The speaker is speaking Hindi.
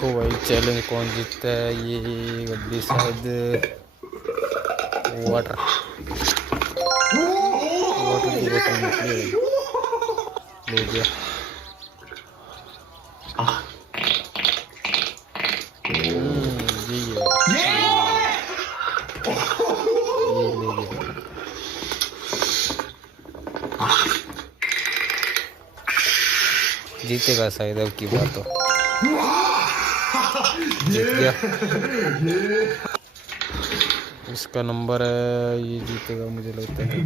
देखो भाई चैलेंज कौन जीतता है। ये गड्डी शायद वाटर वाटर की बोतल निकली है। ले गया। यही है, ये ले गया। जीतेगा शायद अब की बात तो जीत गया। इसका नंबर है, ये जीतेगा मुझे लगता है।